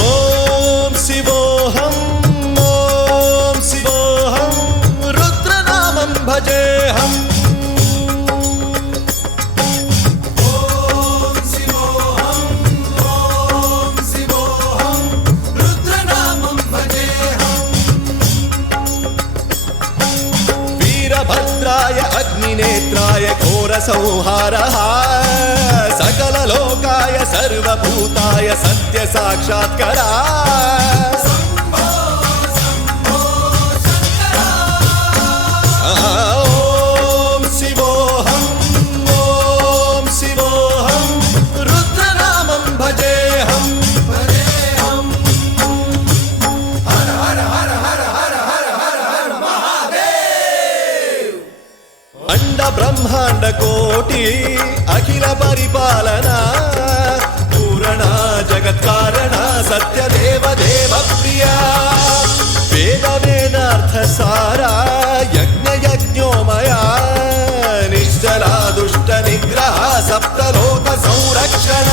ఓం శివోహం ఓం శివోహం రుద్రనామం భజేహం भद्राय अग्निनेत्राय घोरसंहारः सकललोकाय सर्वभूताय सत्यसाक्षात्करा ॐ शिवोऽहं ॐ शिवोऽहं रुद्रनामं भजेऽहं हर हर हर हर हर हर हर हर महादेव अंड ब्रह्मांड कोटि अखिल परिपालना पूर्ण जगत्कारण सत्यदेव देव प्रिया वेद वेदार्थ सारा यज्ञ यज्ञोमया निश्चला दुष्ट निग्रह सप्तलोक संरक्षण